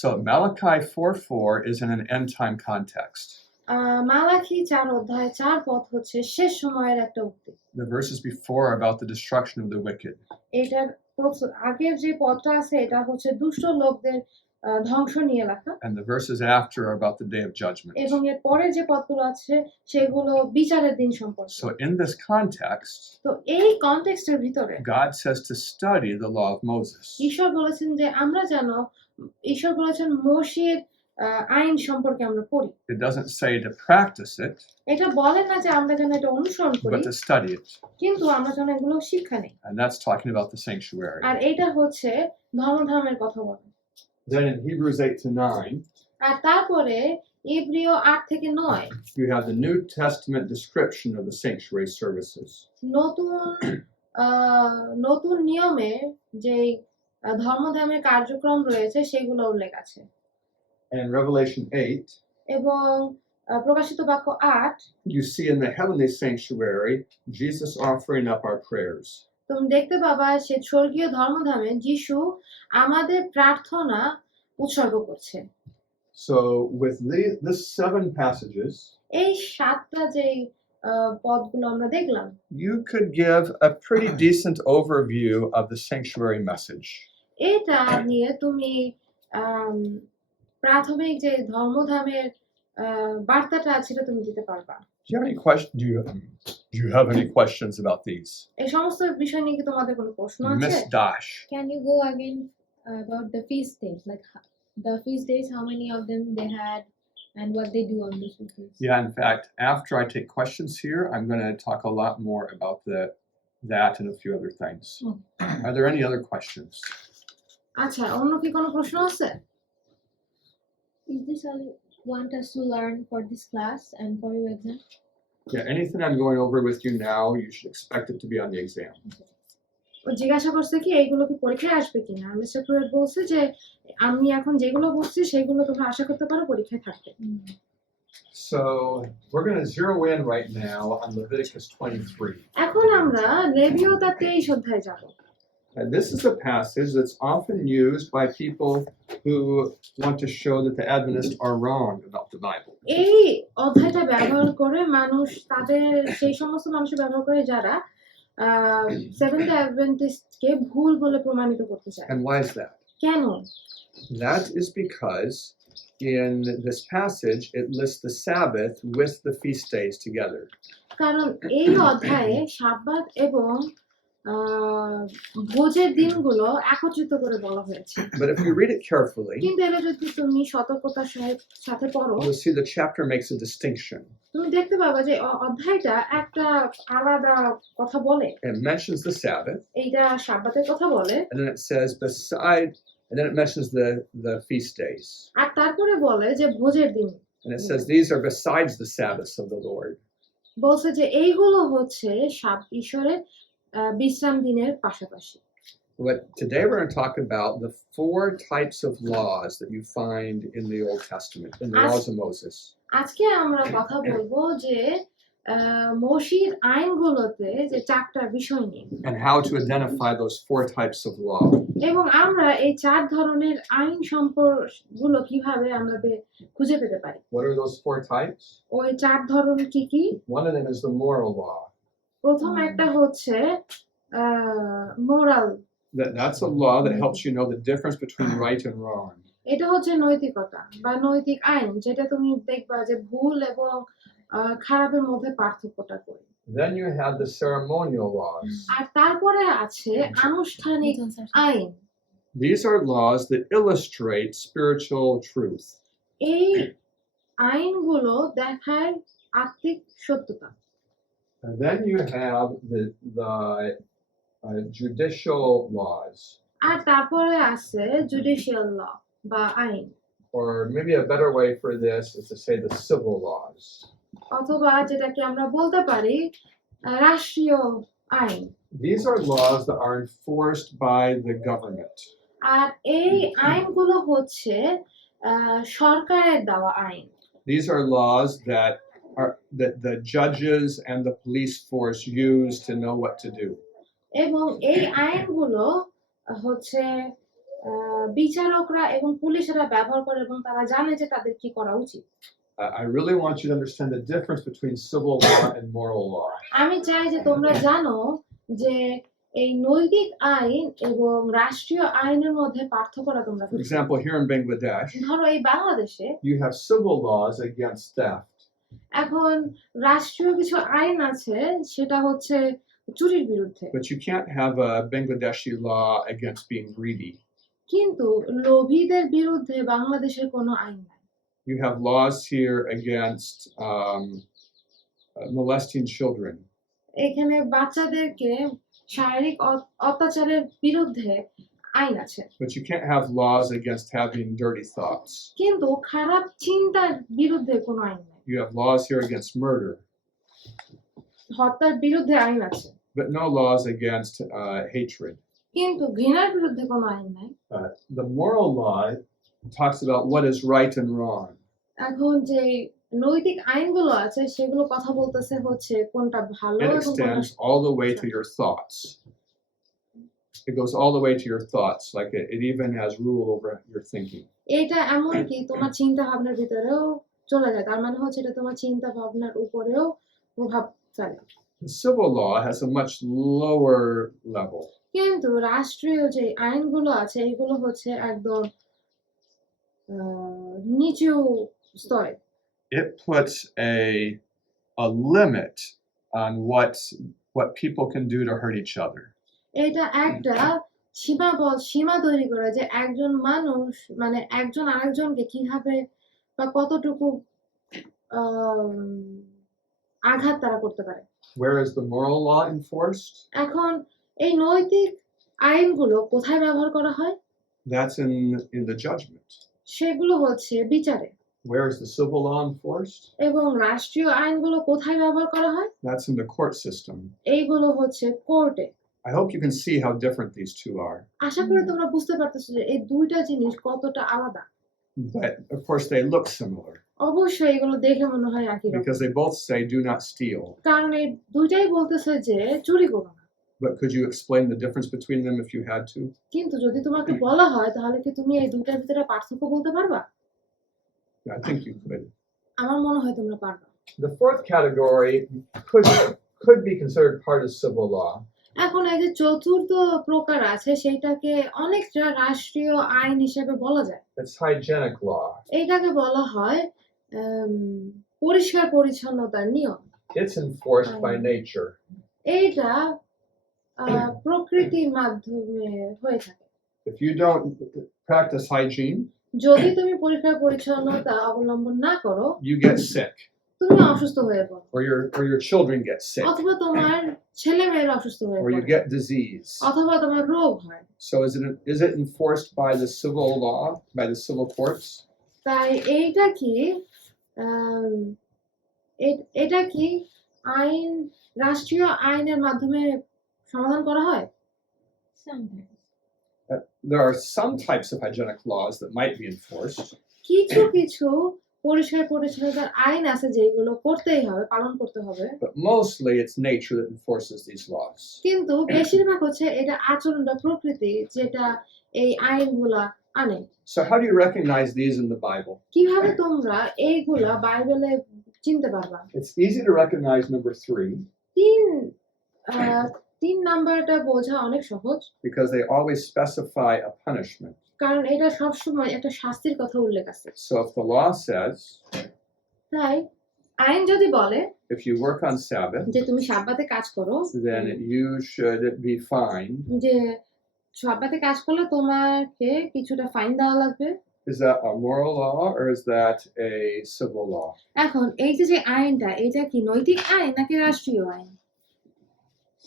So Malachi 4:4 is in an end time context. মালাকি 4 অধ্যায় 4 পদ হচ্ছে শেষ সময়ের একটা উক্তি। The verses before are about the destruction of the wicked. এটার আগের যে পদটা আছে এটা হচ্ছে দুষ্ট লোকদের ধ্বংস নিয়ে লেখা। And the verses after are about the day of judgment. এবং এর পরে যে পদগুলো আছে সেগুলো বিচারের দিন সম্পর্কে। So in this context, তো এই কনটেক্সটের ভিতরে God says to study the law of Moses. ঈশ্বর বলেছেন যে আমরা যেন ঈশ্বর বলেছেন মোশের আইন সম্পর্কে আমরা পড়ি। It doesn't say to practice it. এটা বলে না যে আমরা যেন এটা অনুসরণ করি, but to study it. কিন্তু আমরা যেন এগুলো শিক্ষা নেই। And that's talking about the sanctuary. আর এটা হচ্ছে ধর্মধামের কথা বলে। Then in Hebrews 8-9, আর তারপরে ইব্রিয় 8 থেকে 9 you have the New Testament description of the sanctuary services. নতুন নিয়মে যে ধর্মধামের কার্যক্রম রয়েছে সেগুলো উল্লেখ আছে। And Revelation 8, এবং প্রকাশিত বাক্য 8 you see in the heavenly sanctuary Jesus offering up our prayers. তুমি দেখতে পাবা সে স্বর্গীয় ধর্মধামে যিশু আমাদের প্রার্থনা উৎসর্গ করছে। So with this 7 passages, এই 7টা যে পদগুলো আমরা দেখলাম, you could give a pretty decent overview of the sanctuary message. এটা নিয়ে তুমি প্রাথমিক যে ধর্মধামের বার্তাটা আছে সেটা তুমি দিতে পারবা। Do you have any questions about these? এই সমস্ত বিষয় নিয়ে কি তোমাদের কোনো প্রশ্ন আছে? Miss Dash. Can you go again about the feast days, like the feast days, how many of them they had and what they do on these feast days? Yeah, in fact, after I take questions here, I'm going to talk a lot more about that and a few other things. Okay. Are there any other questions? আচ্ছা, অন্য কি কোনো প্রশ্ন আছে? Is this all you want us to learn for this class and for your exam? Yeah, anything I'm going over with you now, you should expect it to be on the exam. ও জিজ্ঞাসা করছে কি এইগুলো কি পরীক্ষায় আসবে কিনা। মিস্টার ক্রুয়েট বলছে যে আমি এখন যেগুলো বলছি সেগুলো তোমরা আশা করতে পারো পরীক্ষায় থাকবে। So we're going to zero in right now on Leviticus 23. এখন আমরা লেবীয়তা 23 অধ্যায়ে যাব। And this is a passage that's often used by people who want to show that the Adventists are wrong about the Bible. এই অধ্যায়টা ব্যবহার করে মানুষ সেই সমস্ত মানুষ ব্যবহার করে যারা সেভেন্থ অ্যাডভেন্টিস্টকে ভুল বলে প্রমাণিত করতে চায়। And why is that? কেন? That is because in this passage it lists the Sabbath with the feast days together. কারণ এই অধ্যায়ে সাব্বাত এবং ভোজের দিনগুলো একত্রিত করে বলা হয়েছে। But if you read it carefully, কিন্তু এটা যদি তুমি সতর্কতার সাথে পড়ো, you'll see the chapter makes a distinction. তুমি দেখতে পাবা যে অধ্যায়টা একটা আলাদা কথা বলে। It mentions the Sabbath. এইটা সাব্বাতের কথা বলে। And then it says and then it mentions the feast days. আর তারপরে বলে যে ভোজের দিন। And it says these are besides the Sabbaths of the Lord. বলছে যে এইগুলো হচ্ছে ঈশ্বরের বিশ্রাম দিনের পাশাপাশি। But today we're going to talk about the 4 types of laws that you find in the Old Testament, in the laws of Moses. আজকে আমরা কথা বলবো যে মোশির আইনগুলোতে যে 4টা বিষয় নিয়ে। And how to identify those 4 types of law. এবং আমরা এই 4 ধরনের আইন সম্পর্কগুলো কিভাবে আমরা খুঁজে পেতে পারি। What are those 4 types? ওই 4 ধরন কি কি? One of them is the moral law. প্রথম একটা হচ্ছে moral. That's a law that helps you know the difference between right and wrong. এটা হচ্ছে নৈতিকতা বা নৈতিক আইন, যেটা তুমি দেখবা যে ভুল এবং খারাপের মধ্যে পার্থক্যটা করে। Then you have the ceremonial laws. আর তারপরে আছে আনুষ্ঠানিক আইন। These are laws that illustrate spiritual truth. এই আইনগুলো দেখায় আত্মিক সত্যতা। And then you have the judicial laws. আর তারপরে আছে জুডিশিয়াল ল বা আইন। Or maybe a better way for this is to say the civil laws. অথবা যেটাকে আমরা বলতে পারি রাষ্ট্রীয় আইন। These are laws that are enforced by the government. আর এই আইনগুলো হচ্ছে সরকারের দেওয়া আইন। These are laws that the judges and the police force use to know what to do. এবং এই আইনগুলো হচ্ছে বিচারকরা এবং পুলিশেরা ব্যবহার করে এবং তারা জানে যে তাদের কি করা উচিত। I really want you to understand the difference between civil law and moral law. আমি চাই যে তোমরা জানো যে এই নৈতিক আইন এবং রাষ্ট্রীয় আইনের মধ্যে পার্থক্যটা তোমরা For বুঝবে। example, here in Bangladesh, ধরো এই বাংলাদেশে you have civil laws against theft. এখন রাষ্ট্রীয় কিছু আইন আছে, সেটা হচ্ছে চুরির বিরুদ্ধে, But you can't have a Bangladeshi law against being greedy. কিন্তু লোভীদের বিরুদ্ধে বাংলাদেশের কোনো আইন নাই। You have laws here against molesting children. এখানে বাচ্চাদেরকে শারীরিক অত্যাচারের বিরুদ্ধে আইন আছে, But you can't have laws against having dirty thoughts. কিন্তু খারাপ চিন্তার বিরুদ্ধে কোনো আইন নাই। You have laws here against murder, হত্যার বিরুদ্ধে আইন আছে, but no laws against hatred. কিন্তু ঘৃণার বিরুদ্ধে কোনো আইন নাই। The moral law talks about what is right and wrong. এখন যে নৈতিক আইনগুলো আছে সেগুলো কথা বলতেছে হচ্ছে কোনটা ভালো It এবং কোনটা extends all the way to your thoughts. It goes all the way to your thoughts, like it even has rule over your thinking. এটা এমনকি তোমার চিন্তা ভাবনার ভিতরেও চলে যায়, তার মানে হচ্ছে এটা তোমার চিন্তা ভাবনার উপরেও প্রভাব ফেলে। The civil law has a much lower level. কিন্তু রাষ্ট্রীয় যে আইনগুলো আছে এগুলো হচ্ছে একদম নিচু স্তরে। It puts a limit on what people can do to hurt each other. এটা একটা সীমা তৈরি করে যে একজন মানুষ মানে একজন আরেকজনকে কিভাবে বা কতটুকু আঘাত তারা করতে পারে। Where is the moral law enforced? এখন এই নৈতিক আইনগুলো কোথায় ব্যবহার করা হয়? That's in the judgment. সেগুলো হচ্ছে বিচারে। Where is the civil law enforced? এবং রাষ্ট্রীয় আইনগুলো কোথায় ব্যবহার করা হয়? That's in the court system. এইগুলো হচ্ছে কোর্টে। I hope you can see how different these two are. আশা করি তোমরা বুঝতে পারতেছো যে এই দুইটা জিনিস কতটা আলাদা। But of course, they look similar অবশ্যই এগুলো দেখে মনে হয় একই রকম, because they both say do not steal. কারণ এই দুইটাই বলতেছে যে চুরি করো না। But could you explain the difference between them if you had to? কিন্তু যদি তোমাকে বলা হয় তাহলে কি তুমি এই দুইটার ভিতরে পার্থক্য বলতে পারবা? Yeah, I think you could. আমার মনে হয় তোমরা পারবা। The fourth category could be considered part of civil law. এখন এই যে চতুর্থ প্রকার আছে সেটাকে অনেকটা রাষ্ট্রীয় আইন হিসেবে বলা যায়। It's hygienic law. এইটাকে বলা হয় পরিষ্কার পরিচ্ছন্নতার নিয়ম। It's enforced by nature. এইটা প্রকৃতির মাধ্যমে হয়ে থাকে। If you don't practice hygiene, যদি তুমি পরিষ্কার পরিচ্ছন্নতা অবলম্বন না করো you get sick, তুমি অসুস্থ হয়ে পড়ো, or your children get sick, অথবা তোমার ছেলে মেয়েরা অসুস্থ হয়ে or you পড়ে, get disease. অথবা তোমার রোগ হয়। So is it enforced by the civil law, by the civil courts? তাই এইটা কি এটা কি আইন রাষ্ট্রীয় আইনের মাধ্যমে সমাধান করা হয়? Sometimes. There are some types of hygienic laws that might be enforced, কিছু কিছু পরিষ্কার পরিচ্ছন্নতার আইন আছে যেগুলো করতেই হবে, পালন করতে হবে, but mostly it's nature that enforces these laws. কিন্তু বেশিরভাগ হচ্ছে এটা আচরণ বা প্রকৃতি যেটা এই আইনগুলা আনে। So how do you recognize these in the Bible? কিভাবে তোমরা এইগুলা বাইবেলে চিনতে পারবা? It's easy to recognize number 3 তিন নাম্বারটা বোঝা অনেক সহজ, because they always specify a punishment. কারণ এটা সবসময় একটা শাস্তির কথা উল্লেখ আছে। So if the law says, তাই আইন যদি বলে if you work on Sabbath, যে তুমি সাব্বাতে কাজ করো, then you should be fined. যে সাব্বাতে কাজ করলে তোমাকে কিছুটা ফাইন দেওয়া লাগবে। Is that a moral law or is that a civil law? এখন এই যে আইনটা এটা কি নৈতিক আইন নাকি রাষ্ট্রীয় আইন?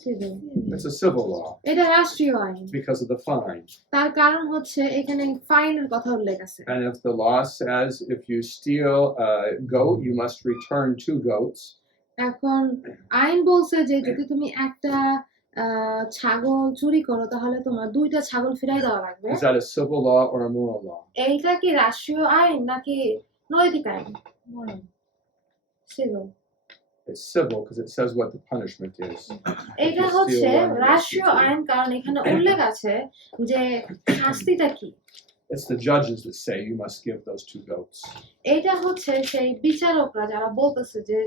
Civil. It's a civil law এটা রাষ্ট্রীয় আইন, because of the fine. তার কারণ হচ্ছে এখানে ফাইনের কথা উল্লেখ আছে। And if the law says if you steal a goat, you must return 2 goats, এখন আইন বলছে যে যদি তুমি একটা ছাগল চুরি করো তাহলে তোমার 2টা ছাগল ফিরাই দেওয়া লাগবে। is that a civil law or a moral law? এইটা কি রাষ্ট্রীয় আইন নাকি নৈতিক আইন? Moral. Civil. It's civil because it says what the punishment is. এটা হচ্ছে রাষ্ট্রীয় আইন কারণ এখানে উল্লেখ আছে যে শাস্তিটা কি। It's the judges that say you must give those 2 goats. এইটা হচ্ছে সেই বিচারকরা যারা বলতেছে যে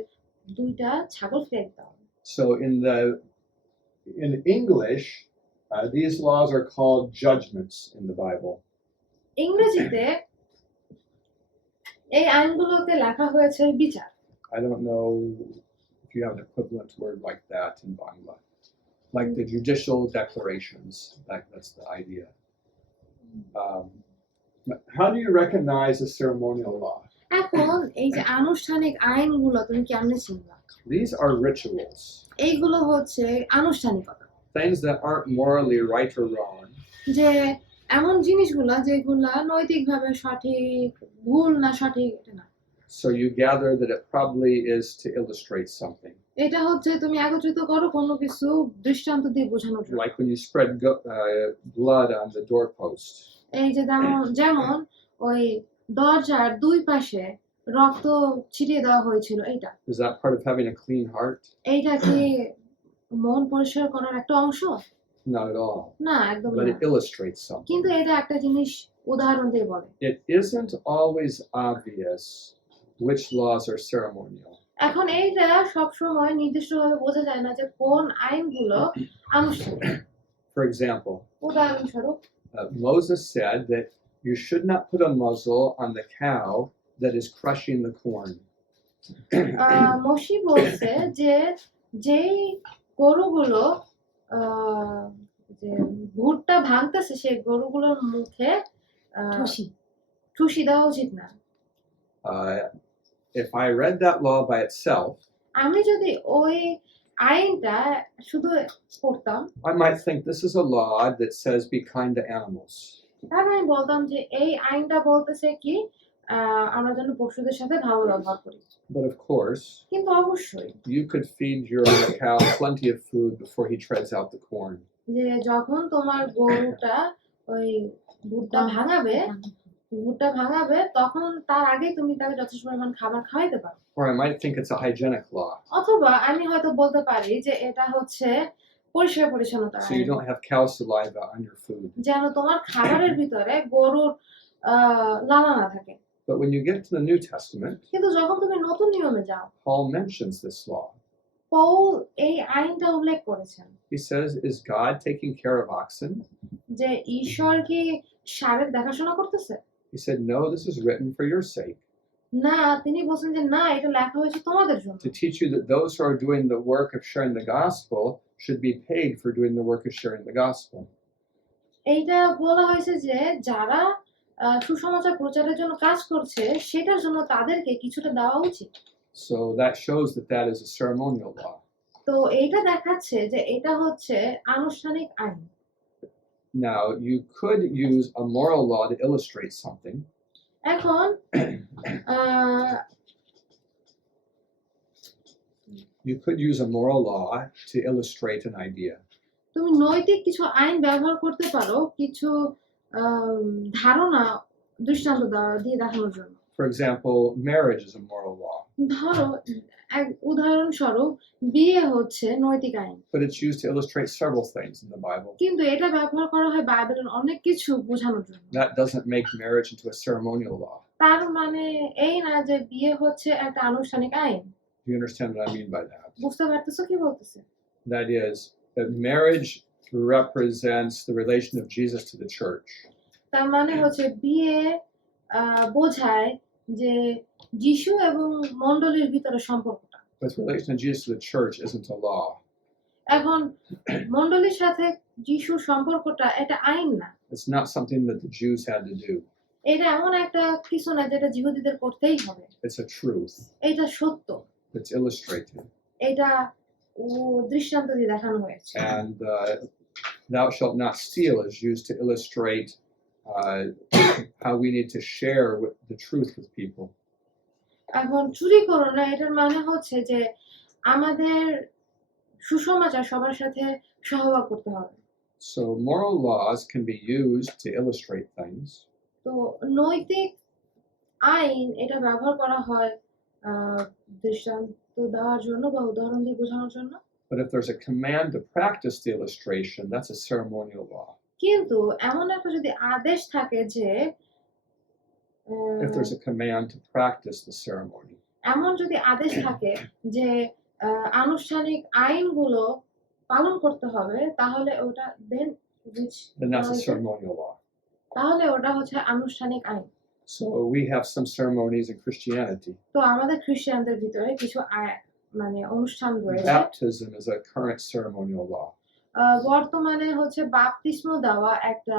2টা ছাগল ফেরত দাও। So in English, these laws are called judgments in the Bible. ইংরেজিতে এই আইনগুলোকে লেখা হয়েছে বিচার। I don't know if you have an equivalent word like that in Bangla. Like the judicial declarations, that's the idea. How do you recognize a ceremonial law? এখন এই যে আনুষ্ঠানিক আইনগুলো তুমি কেমনে চিনবা? These are rituals, এইগুলো হচ্ছে আনুষ্ঠানিকতা, things that aren't morally right or wrong, যে এমন জিনিসগুলা যেগুলা নৈতিকভাবে সঠিক ভুল না সঠিক এটা না। so you gather that it probably is to illustrate something. এটা হচ্ছে তুমি একত্রিত করো কোনো কিছু দৃষ্টান্ত দিয়ে বোঝানোর জন্য। Like when you spread blood on the doorpost. এই যে যেমন ওই দরজার 2 পাশে রক্ত ছিটিয়ে দেওয়া হয়েছিল, এইটা Is that part of having a clean heart? এইটা কি মন পরিষ্কার করার একটা অংশ? Not at all. না, একদম But না। it illustrates something. কিন্তু এটা একটা জিনিস উদাহরণ দিয়ে বলে। It isn't always obvious which laws are ceremonial. এখন এইটা সবসময় নির্দিষ্টভাবে বোঝা যায় না যে কোন আইনগুলো আনুষ্ঠানিক। For example, উদাহরণস্বরূপ Moses said that you should not put a muzzle on the cow that is crushing the corn. মশি বলছে যে যেই গরুগুলো যে ভুট্টা ভাঙতেছে সেই গরুগুলোর মুখে ঠুসি দেওয়া উচিত না। If I read that law by itself, আমি যদি ওই আইনটা শুধু পড়তাম I might think this is a law that says be kind to animals. তাহলে আমি বলতাম যে এই আইনটা বলতেছে কি আমরা যেন পশুদের সাথে ভালো ব্যবহার করি। But of course, কিন্তু অবশ্যই you could feed your cow plenty of food before he treads out the corn. যে যখন তোমার গরুটা ওই ভুট্টা ভাঙাবে তখন তার আগেই তুমি তাকে যথেষ্ট পরিমাণ খাবার খাওয়াইতে পারো। Or I might think it's a hygienic law, অথবা আমি হয়তো বলতে পারি যে এটা হচ্ছে পরিষ্কার পরিচ্ছন্নতা so you don't have cow saliva on your food. যেন তোমার খাবারের ভিতরে গরুর লালা না থাকে। But when you get to the New Testament, কিন্তু যখন তুমি নতুন নিয়মে যাও, Paul mentions this law. Paul এই আইনটা উল্লেখ করেছেন। He says, is God taking care of oxen? যে ঈশ্বর কি ষাঁড়ের দেখাশোনা করতেছে? He said, no, this is written for your sake, না, তিনি বলছেন যে না, এটা লেখা হয়েছে তোমাদের জন্য। to teach you that those who are doing the work of sharing the gospel should be paid for doing the work of sharing the gospel. এইটা বলা হয়েছে যে যারা সুসমাচার প্রচারের জন্য কাজ করছে সেটার জন্য তাদেরকে কিছুটা দেওয়া উচিত। So that shows that that is a ceremonial law. তো এইটা দেখাচ্ছে যে এটা হচ্ছে আনুষ্ঠানিক আইন। Now, you could use a moral law to illustrate something. এখন You could use a moral law to illustrate an idea. তুমি নৈতিক কিছু আইন ব্যবহার করতে পারো কিছু ধারণা দৃষ্টান্ত দিয়ে দেখানোর জন্য। For example, marriage is a moral law, ধরো উদাহরণস্বরূপ বিয়ে হচ্ছে নৈতিক আইন, but it's used to illustrate several things in the Bible. কিন্তু এটা ব্যবহার করা হয় বাইবেলের অনেক কিছু বোঝানোর জন্য। That doesn't make marriage into a ceremonial law. তার মানে এই না যে বিয়ে হচ্ছে একটা আনুষ্ঠানিক আইন। Do you understand what I mean by that? বুঝতে পারতেছো কি বলতেছে? That is, that marriage represents the relation of Jesus to the church. তার মানে হচ্ছে বিয়ে বোঝায় যে যিশু এবং মণ্ডলীর ভিতরে সম্পর্কটা। But the relation of Jesus to the church isn't a law. এখন মণ্ডলীর সাথে যিশুর সম্পর্কটা এটা আইন না। It's not something that the Jews had to do. এটা এমন একটা কিছু না যেটা জিহুদীদের করতেই হবে। It's a truth. এটা সত্য। It's illustrated. এটা দৃষ্টান্ত দিয়ে দেখানো হয়েছে। And thou shalt not steal is used to illustrate how we need to share the truth with people. এখন চুরি করো না এটার মানে হচ্ছে যে আমাদের সুসমাচার সবার সাথে সহভাগ করতে হবে। So moral laws can be used to illustrate things. তো নৈতিক আইন এটা ব্যবহার করা হয় দৃষ্টান্ত দেওয়ার জন্য বা উদাহরণ দিয়ে বোঝানোর জন্য। But if there's a command to practice the illustration, that's a ceremonial law. কিন্তু এমন একটা যদি আদেশ থাকে যে if there's a command to practice the ceremony. এমন যদি আদেশ থাকে যে আনুষ্ঠানিক আইনগুলো পালন করতে হবে, তাহলে ওটা দেন Then that's a ceremonial law. তাহলে ওটা হচ্ছে আনুষ্ঠানিক আইন। So we have some ceremonies in Christianity. তো আমাদের খ্রিস্টানদের ভিতরে কিছু মানে অনুষ্ঠান রয়েছে। Baptism is a current ceremonial law. বর্তমানে হচ্ছে বাপ্তিস্ম দেওয়া একটা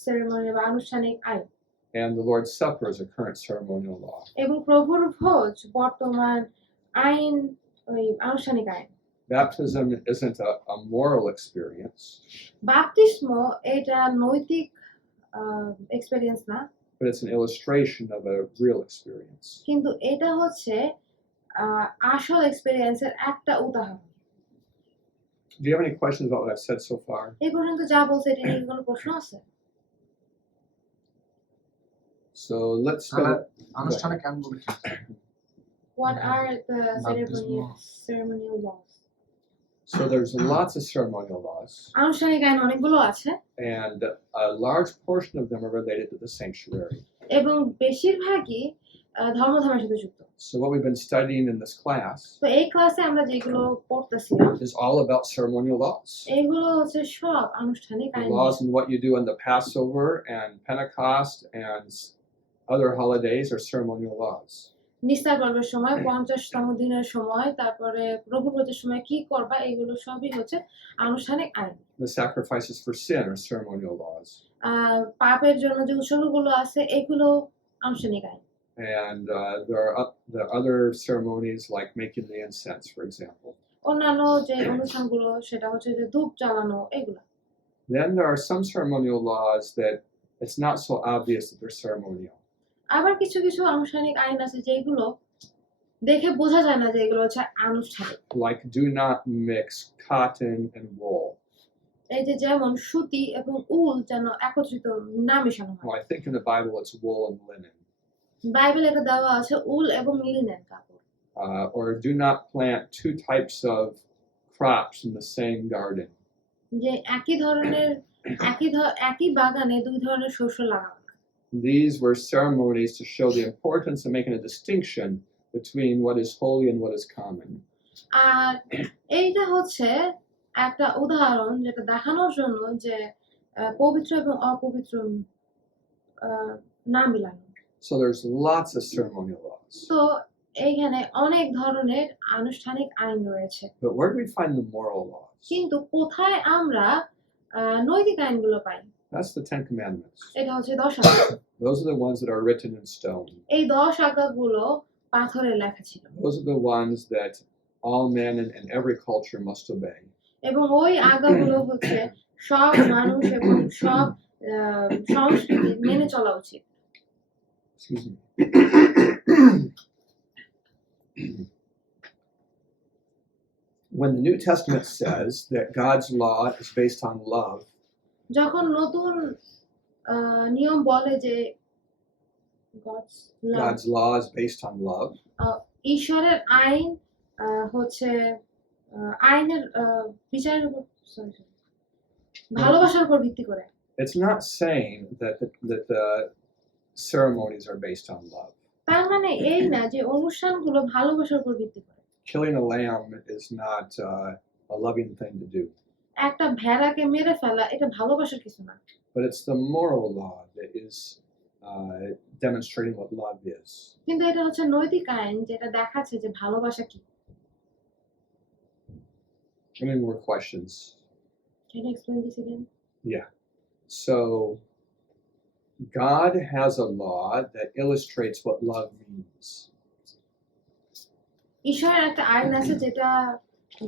সেরেমনি বা আনুষ্ঠানিক আইন। And the Lord's Supper is a current ceremonial law. এবং প্রভুর ভোজ বর্তমান আইন, ওই আনুষ্ঠানিক আইন। Baptism isn't a moral experience, বাপ্তিস্ম এটা নৈতিক এক্সপেরিয়েন্স না, but it's an illustration of a real experience. কিন্তু এটা হচ্ছে আসল এক্সপেরিয়েন্সের একটা উদাহরণ। Do you have any questions about what I've said so far? এই পর্যন্ত যা বলছে এটা নিয়ে কোনো প্রশ্ন আছে? So let's go. আনুষ্ঠানিক আইনগুলো কি? What are the Baptismal. ceremonial laws? So there's lots of ceremonial laws, আনুষ্ঠানিক আইন অনেকগুলো আছে and a large portion of them are related to the sanctuary. এবং বেশিরভাগই ধর্মধামের সাথে যুক্ত। So what we've been studying in this class তো এই ক্লাসে আমরা যেগুলো পড়তেছিলাম is all about ceremonial laws. এগুলো হচ্ছে সব আনুষ্ঠানিক The আইন। laws in what you do on the Passover and Pentecost and other holidays are ceremonial laws. নিস্তার পর্বের সময়, 50তম দিনের সময়, তারপরে প্রভু ভোজের সময় কি করবা, এগুলো সবই হচ্ছে আনুষ্ঠানিক আইন। The sacrifices for sin are ceremonial laws. পাপের জন্য যে উৎসর্গগুলো আছে এগুলো আনুষ্ঠানিক আইন। And there are the other ceremonies like making the incense, for example. অন্যান্য যে অনুষ্ঠানগুলো সেটা হচ্ছে যে ধূপ জ্বালানো, এগুলো। Then there are some ceremonial laws that it's not so obvious that they're ceremonial. আবার কিছু কিছু আনুষ্ঠানিক আইন আছে যেগুলো দেখে বোঝা যায় না যে এগুলো হচ্ছে আনুষ্ঠানিক। Like do not mix cotton and wool. এই যে যেমন সুতি এবং উল যেন একত্রিত না মেশানো Well, হয়। I think in the Bible it's wool and linen. বাইবেলে এটা দেওয়া আছে উল এবং লিনেন কাপড়। Or do not plant two types of crops in the same garden. যে একই ধরনের একই বাগানে দুই ধরনের শস্য লাগানো। These were ceremonies to show the importance of making a distinction between what is holy and what is common. আর এইটা হচ্ছে একটা উদাহরণ যেটা দেখানোর জন্য যে পবিত্র এবং অপবিত্র না মিলানো। So there's lots of ceremonial laws. তো এইখানে অনেক ধরনের আনুষ্ঠানিক আইন রয়েছে, But where do we find the moral laws? কিন্তু কোথায় আমরা নৈতিক আইনগুলো পাই? That's the Ten Commandments. এটা হচ্ছে 10 আজ্ঞা। Those are the ones that are written in stone. এই 10 আজ্ঞাগুলো পাথরে লেখা ছিল Those are the ones that all men in every culture must obey. এবং ওই আজ্ঞাগুলো হচ্ছে সব মানুষ এবং সব সংস্কৃতি মেনে চলা উচিত। Excuse me. When the New Testament says that God's law is based on love, যখন নতুন নিয়ম বলে যে God's law is based on love, ঈশ্বরের আইন হচ্ছে আইনের বিচারের উপর ভালোবাসার উপর ভিত্তি করে। it's not saying that the ceremonies are based on love. তার মানে এই না যে অনুষ্ঠানগুলো ভালোবাসার উপর ভিত্তি করে। Killing a lamb is not a loving thing to do, একটা ভেড়াকে মেরে ফেলা এটা ভালোবাসার কিছু না, but it's the moral law that is demonstrating what love is. কিন্তু এটা হচ্ছে নৈতিক আইন যেটা দেখাচ্ছে যে ভালোবাসা কি। Any more questions? Can you explain this again? So, God has a law that illustrates what love means. ঈশ্বরের একটা আইন আছে যেটা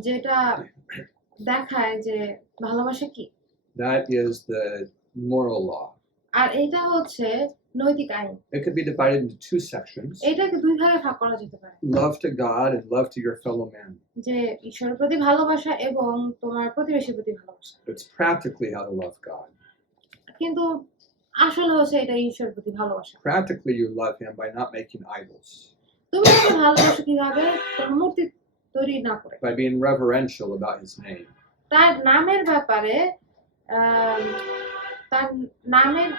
যেটা দেখায় যে ভালোবাসা কি। That is the moral law. আর এটা হচ্ছে নৈতিক আইন। It could be divided into two sections. এটাকে দুই ভাগে ভাগ করা যেতে পারে। Love to God and love to your fellow man. যে ঈশ্বরের প্রতি ভালোবাসা এবং তোমার প্রতিবেশীর প্রতি ভালোবাসা। It's practically how to love God. কিন্তু আসলে হচ্ছে এটা ঈশ্বরের প্রতি ভালোবাসা। Practically you love him by not making idols, তুমি তাকে ভালোবাসো কিভাবে? তোমার মূর্তি তৈরি না করে, by being reverential about his name. তার নামের ব্যাপারে আম, তার নামের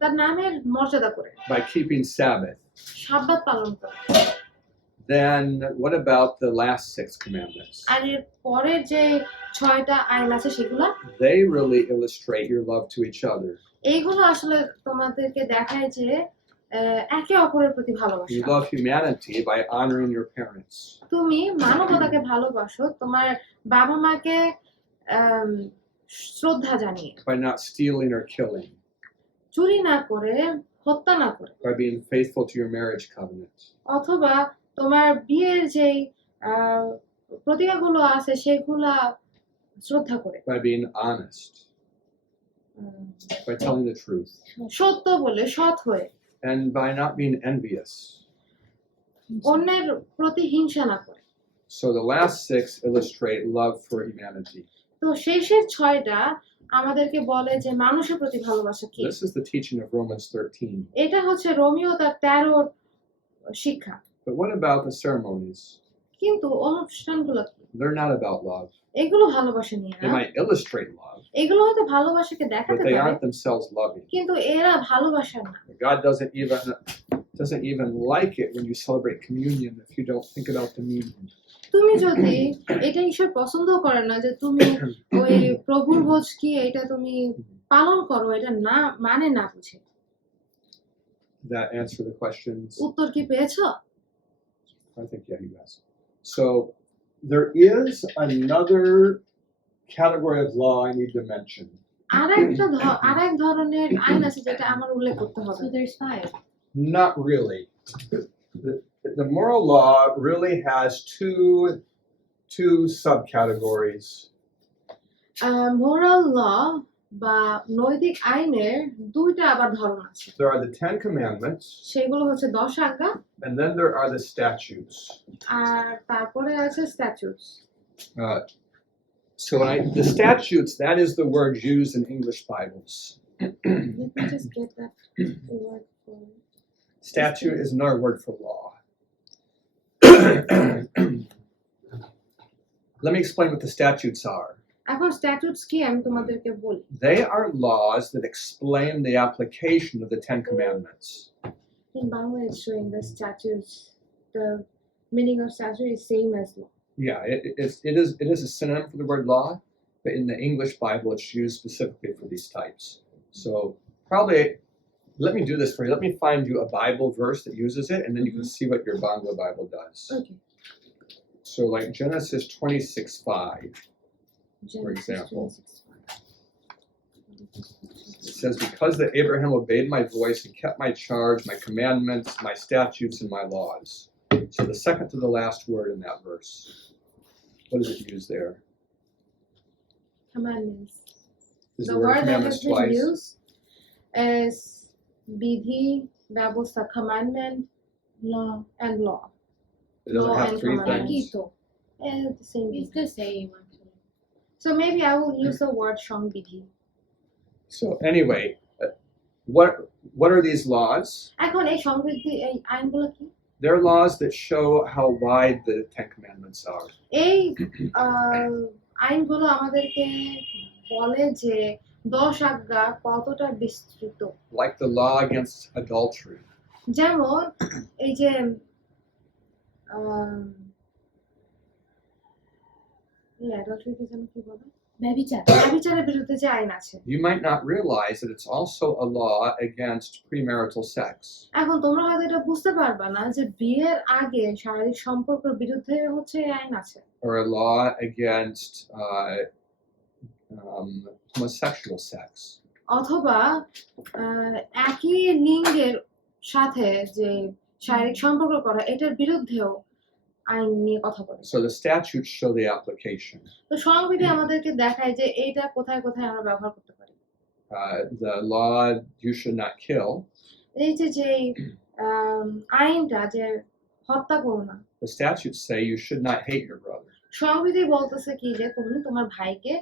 তার নামের মর্যাদা করে by keeping Sabbath. সাব্বাত পালন করে। Then what about the last 6 commandments? আর এর পরের যে 6টা আইন আছে সেগুলো They really illustrate your love to each other. এইগুলো আসলে তোমাদেরকে দেখায় যে একে অপরের প্রতি ভালোবাসা। You love humanity by honoring your parents. তুমি মানবতাকে ভালোবাসো তোমার বাবা মাকে শ্রদ্ধা জানিয়ে, By not stealing or killing. চুরি না করে, হত্যা না করে, By being faithful to your marriage covenant. অথবা তোমার বিয়ের যেই প্রতিজ্ঞাগুলো আছে সেগুলা শ্রদ্ধা করে, By being honest. By telling the truth. সত্য বলে, সৎ হয়ে, And by not being envious. অন্যের প্রতি হিংসা না করে। So the last 6 illustrate love for humanity. তো শেষের 6টা আমাদেরকে বলে যে মানুষের প্রতি ভালোবাসা কি। This is the teaching of Romans 13. এটা হচ্ছে রোমিও তার 13 শিক্ষা। But what about the ceremonies? কিন্তু অনুষ্ঠানগুলো কি? They're not about love. এগুলো ভালোবাসা নিয়ে They না, might illustrate love, এগুলো হয়তো ভালোবাসাকে but দেখাতে they পারে, aren't themselves loving. কিন্তু এরা ভালোবাসা না। God doesn't even like it when you celebrate communion if you don't think about the meaning. তুমি যদি এটা ঈশ্বর পছন্দ করে না যে তুমি ওই প্রভুর ভোজ কি এটা তুমি পালন করো, এটা না মানে না বুঝে। That answer the questions? উত্তর কি পেয়েছো? I think yeah, you asked. So there is another category of law I need to mention. আরেক ধরনের আইন আছে যেটা আমার উল্লেখ করতে হবে। So there's 5. Not really. The moral law really has two subcategories. Moral law বা নৈতিক আইনের 2টা আবার ধরন আছে। There are the 10 commandments, সেগুলো হচ্ছে 10 আজ্ঞা, and then there are the statutes. আর তারপরে আছে স্ট্যাচুটস। So the statutes, that is the word used in English Bibles. Let me just get that word for Statute is another word for law. Let me explain what the statutes are. এখন স্ট্যাচুটস কি আমি তোমাদেরকে বলি। They are laws that explain the application of the 10 commandments. In Bangla it's showing the statutes, the meaning of statute is same as law. Yeah, it is a synonym for the word law, but in the English Bible it's used specifically for these types. So probably, let me do this for you. Let me find you a Bible verse that uses it, and then you can see what your Bangla Bible does. Okay. So like Genesis 26:5. For example. It says, because that Abraham obeyed my voice and kept my charge, my commandments, my statutes, and my laws. So the second to the last word in that verse. What does it use there? Commandments. Is The word that commandments has been twice? used is বিধি, ব্যবস্থা, commandment, law, and law. It doesn't Law have and 3 commandment. things. The same It's thing. the same actually. So maybe I will use the word সংবিধি. So anyway, what are these laws? এখন এই সংবিধি এই আইনগুলো কি? They're laws that show how wide the 10 commandments are. এই আইনগুলো আমাদেরকে বলে যে 10 আজ্ঞা কতটা বিস্তৃত। Like the law against adultery. যেমন এই যে adultery কে যেন কি বলে? ব্যভিচার। ব্যভিচারের বিরুদ্ধে যে আইন আছে। You might not realize that it's also a law against premarital sex. এখন তোমরা হয়তো এটা বুঝতে পারবা না যে বিয়ের আগে শারীরিক সম্পর্কের বিরুদ্ধে হচ্ছে এই আইন আছে। Or a law against homosexual sex. অথবা একই লিঙ্গের সাথে যে শারীরিক সম্পর্ক করা এটার বিরুদ্ধেও আইন নিয়ে কথা বলে। So the statutes show the application. তো সংবিধি আমাদেরকে দেখায় যে এইটা কোথায় কোথায় আমরা ব্যবহার করতে পারি। The law, you should not kill. এই যে আইনটা যে হত্যা করো না। The statutes say you should not hate your brother. সংবিধি বলতেছে কি যে তুমি তোমার ভাইকে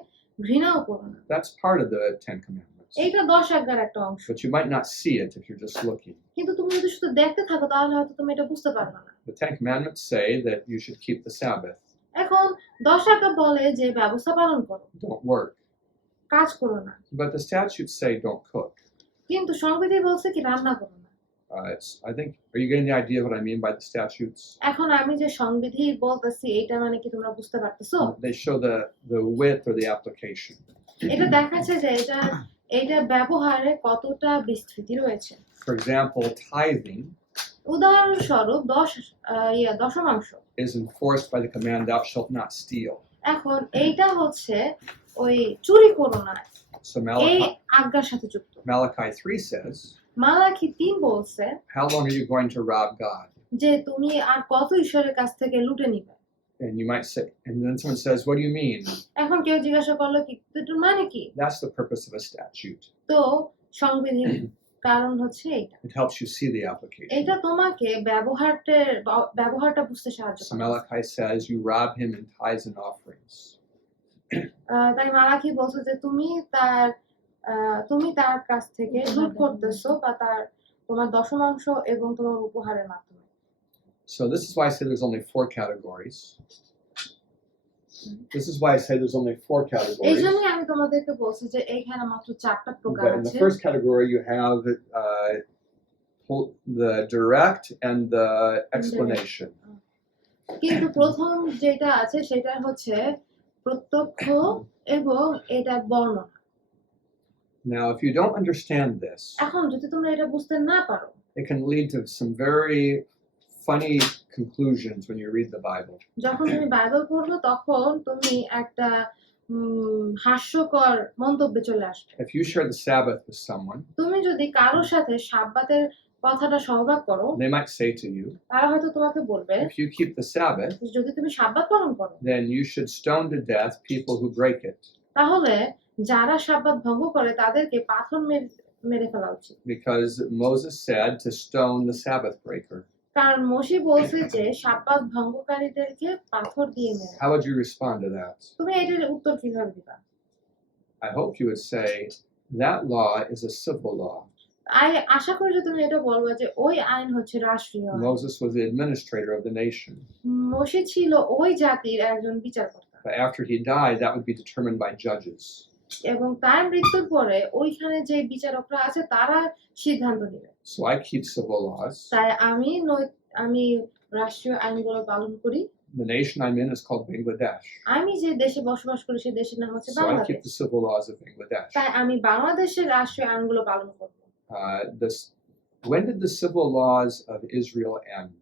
ঘৃণাও করো না। That's part of the 10 commandments. এইটা 10 আজ্ঞার একটা অংশ। But you might not see it if you're just looking. কিন্তু তুমি যদি শুধু দেখতে থাকো তাহলে হয়তো তুমি এটা বুঝতে পারবে না। The 10 commandments say that you should keep the Sabbath. এখন 10 আজ্ঞা বলে যে ব্যবস্থা পালন করো। Don't work. কাজ করো না, But the statutes say don't cook. কিন্তু সংবিধি বলছে কি রান্না করো না। I think, are you getting the idea of what I mean by the statutes? এখন আমি যে সংবিধি বলতেছি এটা মানে কি তোমরা বুঝতে পারতেছো? They show the width or the application. এটা দেখাচ্ছে যে এটা ব্যবহারে কতটা বিস্তৃতি রয়েছে। For example, tithing উদাহরণস্বরূপ দশমাংশ is enforced by the command, "Thou shalt not steal." এখন এইটা হচ্ছে ওই চুরি করো না So এই আজ্ঞার সাথে যুক্ত। Malachi 3 says, মালাকি 3 বলছে "How long are you going to rob God?" যে তুমি আর কত ঈশ্বরের কাছ থেকে লুটে নিবে। And you might say, and then someone says, "What do you mean?" এখন কেউ জিজ্ঞাসা করলো কি এটার মানে কি? That's the purpose of a statute. তো সংবিধির কারণ হচ্ছে এইটা। It helps you see the application. এটা তোমাকে ব্যবহারটা বুঝতে সাহায্য So করে। Malachi says, "You rob him in tithes and offerings." তাই মালাকি বলছে যে তুমি তার কাছ থেকে লুট করতেছো বা তোমার দশমাংশ এবং তোমার উপহারের মাধ্যমে। So this is why I say there's only 4 categories. This is why I say there's only 4 এই categories. জন্যই আমি তোমাদেরকে বলছি যে এইখানে মাত্র 4টা প্রকার But in the আছে। first category, you have the direct and the explanation. কিন্তু প্রথম যেটা আছে সেটা হচ্ছে প্রত্যক্ষ এবং এটার বর্ণনা। Now, if you don't understand this, এখন যদি তোমরা এটা বুঝতে না পারো, it can lead to some very funny conclusions when you read the Bible. যখন তুমি বাইবেল পড়বে তখন তুমি একটা হাস্যকর মন্তব্যে চলে আসবে। If you share the Sabbath with someone, তুমি যদি কারোর সাথে সাব্বাতের কথাটা সহভাগ করো, they might say to you, তারা হয়তো তোমাকে বলবে "If you keep the Sabbath, যদি তুমি সাব্বাত পালন করো then you should stone to death people who break it, তাহলে যারা সাব্বাত ভঙ্গ করে তাদেরকে পাথর মেরে ফেলা উচিত। because Moses said to stone the Sabbath breaker." কারণ মোশে বলছে যে সাব্বাত ভঙ্গকারীদেরকে পাথর দিয়ে মেরে। How would you respond to that? তুমি এটার উত্তর কিভাবে দিবা? I hope you would say, that law is a civil law. আশা করি যে তুমি এটা বলবে যে ওই আইন হচ্ছে রাষ্ট্রীয় আইন। Moses was the administrator of the nation. Moshe ছিল ওই জাতির একজন বিচারকর্তা But after he died, that would be determined by judges. এবং তার মৃত্যুর পরে ওইখানে যে বিচারকরা আছে তারা সিদ্ধান্ত নেবে। So I keep civil laws. তাই আমি রাষ্ট্রীয় আইনগুলো পালন করি। The nation I'm in is called Bangladesh. আমি যে দেশে বসবাস করি সেই দেশের নাম হচ্ছে So I keep Bangladesh. the civil laws of Bangladesh. তাই আমি বাংলাদেশের রাষ্ট্রীয় আইনগুলো পালন করব। When did the civil laws of Israel end?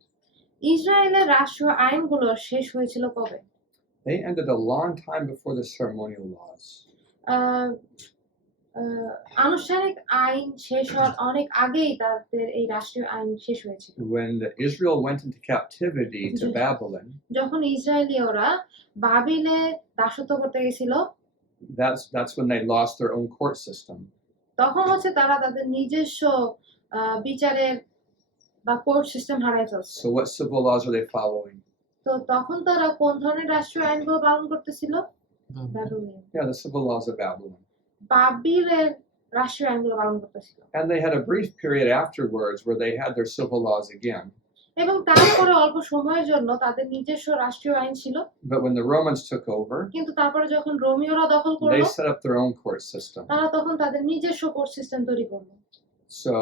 ইসরায়েলের রাষ্ট্রীয় আইনগুলো শেষ হয়েছিল কবে? They ended a long time before the ceremonial laws. আনুষ্ঠানিক আইন শেষ হওয়ার অনেক আগেই তাদের এই রাষ্ট্রীয় আইন শেষ হয়েছিল। When Israel went into captivity to Babylon, যখন ইসরায়েলীয়রা বাবিলে দাসত্ব করতে গেছিল that's when they lost their own court system. তখন হচ্ছে তারা তাদের নিজস্ব বিচারের বা কোর্ট সিস্টেম হারিয়ে ফেলছে। So what civil laws are they following? তো তখন তারা কোন ধরনের রাষ্ট্রীয় আইনগুলো পালন করতেছিল? বাবিলিয়ান। Yeah, the civil laws of Babylon. বাবিলের রাষ্ট্রীয় আইনগুলো পালন করতেছিল। And they had a brief period afterwards where they had their civil laws again. এবং তারপরে অল্প সময়ের জন্য তাদের নিজস্ব রাষ্ট্রীয় আইন ছিল। But when the Romans took over, কিন্তু তারপরে যখন রোমীয়রা দখল they করলো set up their own court system. তারা তখন তাদের নিজস্ব কোর্ট সিস্টেম তৈরি করলো। So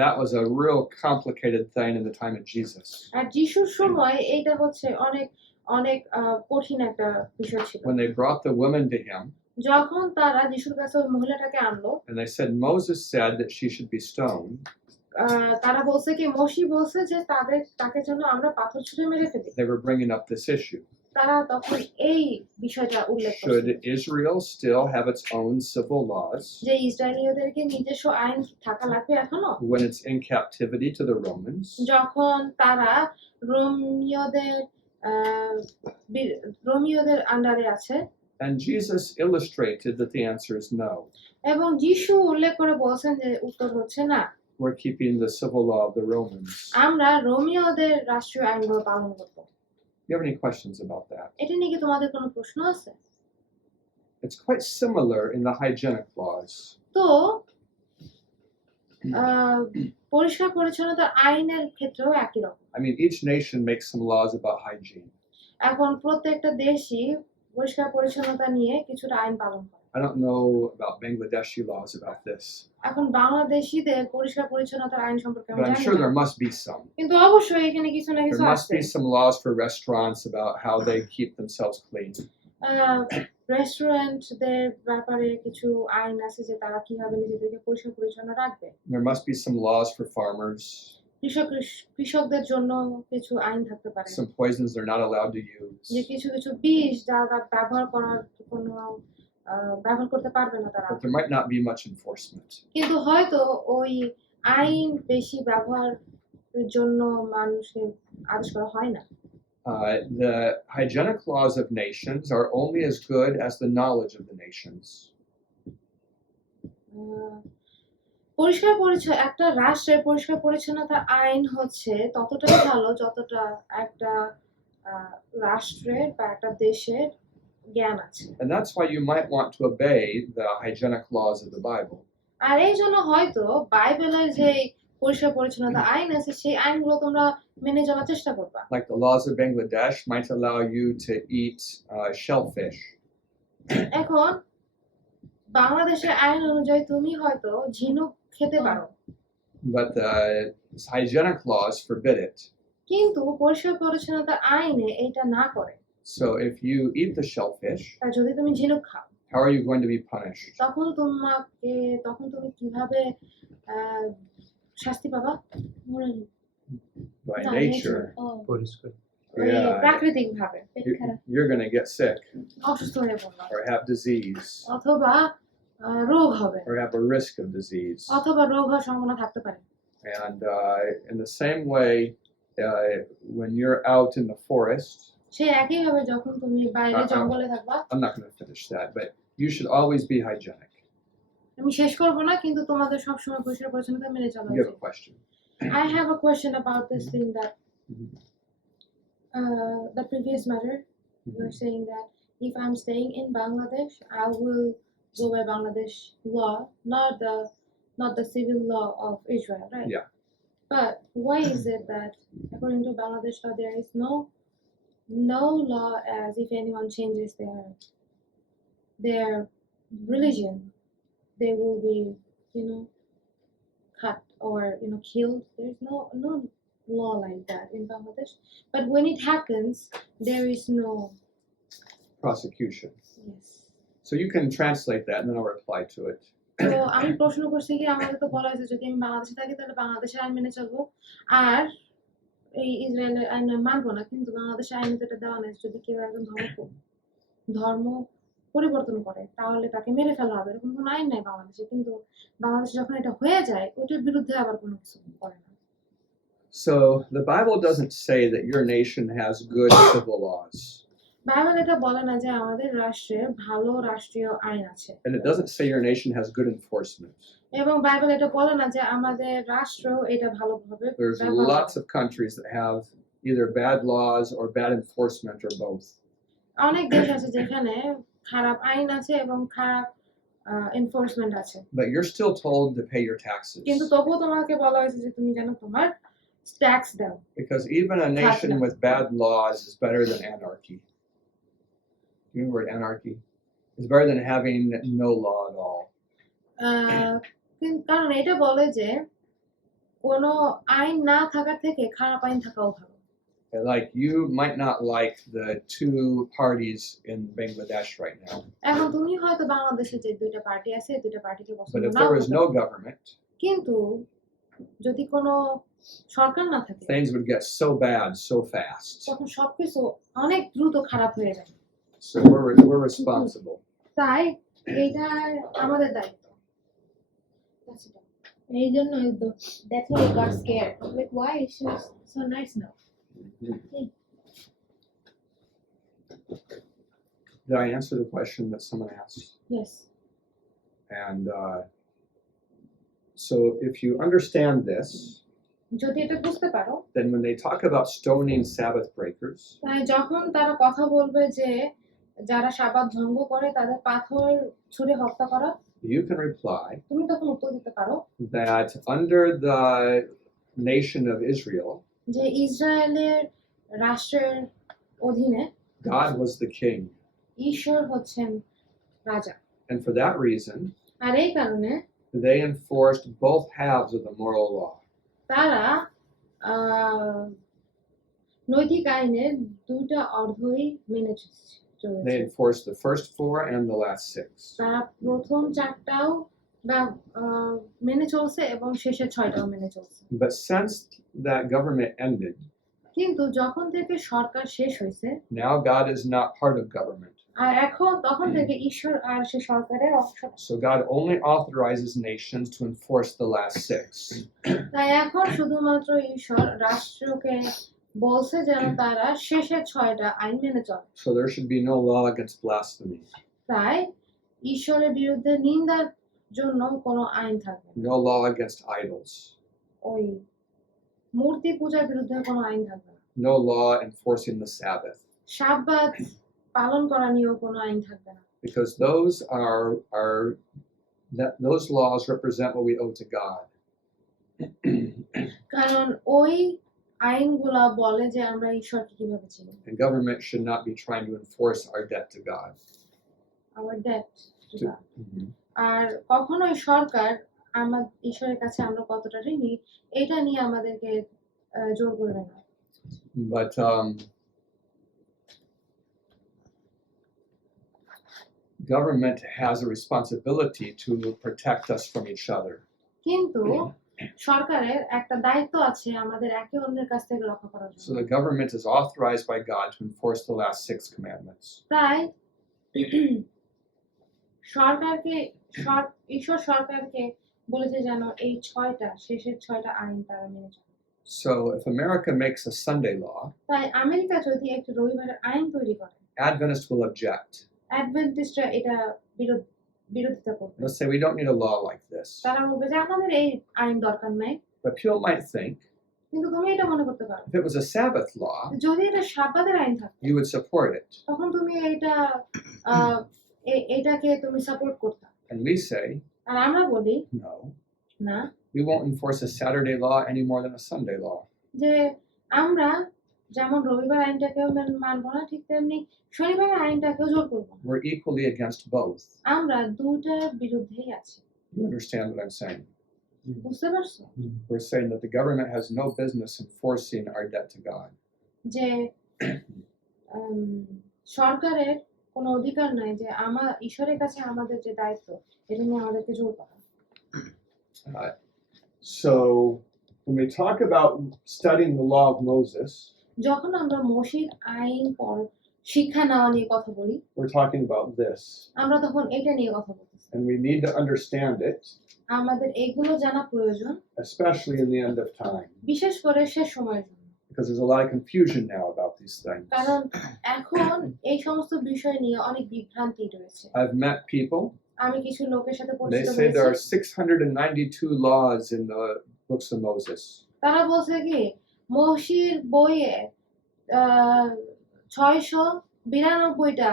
that was a real complicated thing in the time of Jesus. আর যিশুর সময় এইটা হচ্ছে অনেক কঠিন একটা বিষয় ছিল। When they brought the woman to him, যখন তারা যিশুর কাছে ওই মহিলাটাকে আনলো, and they said Moses said that she should be stoned, তারা বলছে কি মোশে বলছে যে তাকে জন্য আমরা পাথর ছুঁড়ে মেরে ফেলি। they were bringing up this issue. তারা তখন এই বিষয়টা উল্লেখ Should করছে Israel still have its own civil laws যে ইসরায়েলীয়দেরকে নিজস্ব আইন থাকা লাগবে এখনো when it's in captivity to the Romans? যখন তারা রোমীয়দের আন্ডারে আছে? And Jesus illustrated that the answer is no. এবং যিশু উল্লেখ করে বলছেন যে উত্তর হচ্ছে না। We're keeping the civil law of the Romans. আমরা রোমীয়দের রাষ্ট্রীয় আইনগুলো পালন করব। Do you have any questions about that? এটা নিয়ে কি তোমাদের কোনো প্রশ্ন আছে? It's quite similar in the hygienic laws. তো পরিষ্কার পরিচ্ছন্নতার আইনের ক্ষেত্রেও একই রকম। I mean, each nation makes some laws about hygiene. এখন প্রত্যেকটা দেশই পরিষ্কার পরিচ্ছন্নতা নিয়ে কিছুটা আইন পালন করে। I I don't know about Bangladeshi laws about this, এখন বাংলাদেশিদের পরিষ্কার পরিচ্ছন্নতার আইন সম্পর্কে আমি but I'm জানি sure না there must be some. কিন্তু অবশ্যই এখানে কিছু না কিছু There must আছে be some laws for restaurants about how they keep themselves clean. রেস্টুরেন্টদের ব্যাপারে কিছু আইন আছে যে তারা কিভাবে নিজেদেরকে পরিষ্কার পরিচ্ছন্ন রাখবে There must be some laws for farmers, কৃষকদের জন্য কিছু আইন থাকতে পারে some poisons they're not allowed to use. যে কিছু কিছু বিষ যারা ব্যবহার করার কোনো ব্যবহার করতে পারবে না তারা But there might not be much enforcement. কিন্তু হয়তো ওই আইন বেশি ব্যবহারের জন্য মানুষকে আদেশ করা হয় না The hygienic laws of nations are only as good as the knowledge of the nations. পরিষ্কার পরিচ্ছন্ন একটা রাষ্ট্রের পরিষ্কার পরিচ্ছন্নতার আইন হচ্ছে ততটাই ভালো যতটা একটা রাষ্ট্রের বা একটা দেশের জ্ঞান আছে And that's why you might want to obey the hygienic laws of the Bible. আর এই জন্য হয়তো বাইবেলের যে পরিষ্কার পরিচ্ছন্নতা আইন আছে সেই আইনগুলো তোমরা মেনে চলার চেষ্টা করবা Like the laws of Bangladesh might allow you to eat shellfish. এখন বাংলাদেশের আইন অনুযায়ী তুমি হয়তো ঝিনুক খেতে পারো But the hygienic laws forbid it. কিন্তু পরিষ্কার পরিচ্ছন্নতার আইনে এটা না করে So if you eat the shellfish, আর যদি তুমি ঝিনুক খাও how are you going to be punished? তখন তুমি কিভাবে শাস্তি পাবা By nature. Oh, পরিষ্কার প্রাকৃতিক ভাবে You're going to get sick অসুস্থ হয়ে পড়বা or have disease অথবা রোগ হবে or have a risk of disease. অথবা রোগ হওয়ার সম্ভাবনা থাকতে পারে And in the same way, when you're out in the forest, সেই একই ভাবে যখন তুমি বাইরে জঙ্গলে থাকবা I'm not going to finish that, but you should always be hygienic. আমি শেষ করবো না কিন্তু তোমাদের সবসময় পরিষ্কার পরিচ্ছন্নতা মেনে চলা You have উচিত a question. I have a question about this thing that Mhm. the previous matter you were saying that if I'm staying in Bangladesh I will go by Bangladesh law not the civil law of Israel right Yeah. but why is it that according to Bangladesh law there is no law as if anyone changes their religion they will be cut or killed there's no law like that in Bangladesh but when it happens there is no Prosecution. yes So you can translate that and then I'll reply to it. তো আমি প্রশ্ন করছি কি আমাদের তো বলা হয়েছে যদি আমি বাংলাদেশে থাকি তাহলে বাংলাদেশের আইন মেনে চলবো আর এই ইসরায়েলের আইন মানবো না কিন্তু বাংলাদেশের আইনে তো এটা দেওয়া নেই যদি কেউ একজন ধর্ম পরিবর্তন করে তাহলে তাকে মেরে ফেলা হবে এরকম কোনো আইন নাই বাংলাদেশে কিন্তু বাংলাদেশে যখন এটা হয়ে যায় ওটার বিরুদ্ধে আবার কোনো কিছু করে না So the Bible doesn't say that your nation has good civil laws. Bible এটা বলে না যে আমাদের রাষ্ট্রে ভালো রাষ্ট্রীয় আইন আছে And it doesn't say your nation has good enforcement. এবং বাইবেল এটা বলে না যে আমাদের রাষ্ট্র এটা ভালোভাবে There's lots of countries that have either bad laws or bad enforcement or both. অনেক দেশ আছে যেখানে খারাপ আইন আছে এবং খারাপ এনফোর্সমেন্ট আছে But you're still told to pay your taxes. কিন্তু তবুও তোমাকে বলা হয়েছে যে তুমি যেন তোমার ট্যাক্স দাও Because even a nation with bad laws is better than anarchy. You know the word anarchy? It's better than having no law at all. কারণ এটা বলে যে কোনো আইন না থাকার থেকে খারাপ আইন থাকাও ভালো Like you might not like the two parties in Bangladesh right now. এখন তুমি হয়তো বাংলাদেশে যে দুইটা পার্টি আছে এই দুইটা পার্টিকে পছন্দ But if now there was করতে no পারো। government, কিন্তু যদি কোনো সরকার না থাকে things would get so bad so fast. তখন সবকিছু অনেক দ্রুত খারাপ হয়ে যায় So we're responsible. তাই এটা আমাদের দায়িত্ব এই জন্য that's why I got scared. I was like, why? She's so nice now. Did I answer the question that someone asked? yes And so if you understand this, যদি এটা বুঝতে পারো then when they talk about stoning Sabbath breakers, তাই যখন তারা কথা বলবে যে যারা সাবাত ভঙ্গ করে তাদের পাথর ছুঁড়ে হত্যা করা you can reply তুমি তখন উত্তর দিতে পারো that under the nation of Israel, যে ইসরায়েলের রাষ্ট্রের অধীনে God was the king. ঈশ্বর হচ্ছেন রাজা And for that reason, আর এই কারণে they enforced both halves of the moral law. তারা আহ, নৈতিক আইনের দুইটা অর্ধই মেনে They চলেছে। enforced the first 4 and the last 6. তারা প্রথম 4টাও মেনে চলছে এবং শেষের 6টাও মেনে চলছে। But since that government ended, কিন্তু যখন থেকে সরকার শেষ হয়েছে now God is not part of government. আর এখন তখন থেকে ঈশ্বর আর সে সরকারের অংশ না। So God only authorizes nations to enforce the last 6. তাই এখন শুধুমাত্র ঈশ্বর রাষ্ট্রকে বলছে যেন তারা শেষের 6টা আইন মেনে চলে। So there should be no law against blasphemy, তাই ঈশ্বরের বিরুদ্ধে নিন্দার জন্য কোনো আইন থাকবে না। no law against idols, ওই মূর্তি পূজার বিরুদ্ধে কোনো আইন থাকবে না। no law enforcing the Sabbath, সাব্বাত পালন করা নিয়েও কোনো আইন থাকবে না। because those laws represent what we owe to God. কারণ ওই আইনগুলা বলে যে আমরা ঈশ্বরকে কিভাবে চিনি। And government should not be trying to enforce our debt to God. Our debt to God. Mhm. আর কখনোই সরকার আমার ঈশ্বরের কাছে আমরা কতটা ঋণী এটা নিয়ে আমাদেরকে জোর করবে না। But government has a responsibility to protect us from each other. কিন্তু সরকারের একটা দায়িত্ব আছে আমাদের একে অন্যের কাছ থেকে রক্ষা করার So জন্য। the government is authorized by God to enforce the last 6 commandments. তাই ঈশ্বর সরকারকে বলেছে যেন এই 6টা শেষের 6টা আইন তারা মেনে চলে। So if America makes a Sunday law, তাই আমেরিকা যদি একটি রবিবারের আইন তৈরি করে Adventists will object. অ্যাডভেন্টিস্টরা এটা বিরোধিতা করবে। They'll say we don't need a law like this. তারা বলবে যে আমাদের এই আইন দরকার নাই। But people might think কিন্তু তুমি এটা মনে করতে পারো if it was a Sabbath law, যদি এটা সাব্বাতের আইন থাকতো you would support it. তখন তুমি এটাকে তুমি সাপোর্ট করতে। And we say, আর আমরা বলি no, না, we won't enforce a Saturday law any more than a Sunday law. যে আমরা যেমন রবিবার আইনটাকেও মানবো না ঠিক তেমনি শনিবারের আইনটাকেও জোর করবো না। We're equally against both. আমরা দুটার বিরুদ্ধেই আছি। You understand what I'm saying? বুঝতে পারছো We're saying that the government has no business enforcing our debt to God. যে সরকারের কোনো অধিকার নাই যে আমার ঈশ্বরের কাছে আমাদের যে দায়িত্ব এটা নিয়ে আমাদেরকে জোর করা। So when we talk about studying the law of Moses, যখন আমরা মসির আইন শিক্ষা নেওয়া নিয়ে কথা বলি we're talking about this. আমরা তখন এটা নিয়ে কথা বলতেছি। And we need to understand it, আমাদের এগুলো জানা প্রয়োজন especially in the end of time, বিশেষ করে শেষ সময়ের জন্য। because there's a lot of confusion now about these things. কারণ এখন এই সমস্ত বিষয় নিয়ে অনেক বিভ্রান্তি রয়েছে। I've met people, আমি কিছু লোকের সাথে they পরিচিত say there are হয়েছি 692 laws in the books of Moses. তারা বলছে কি মসির বইয়ে 692টা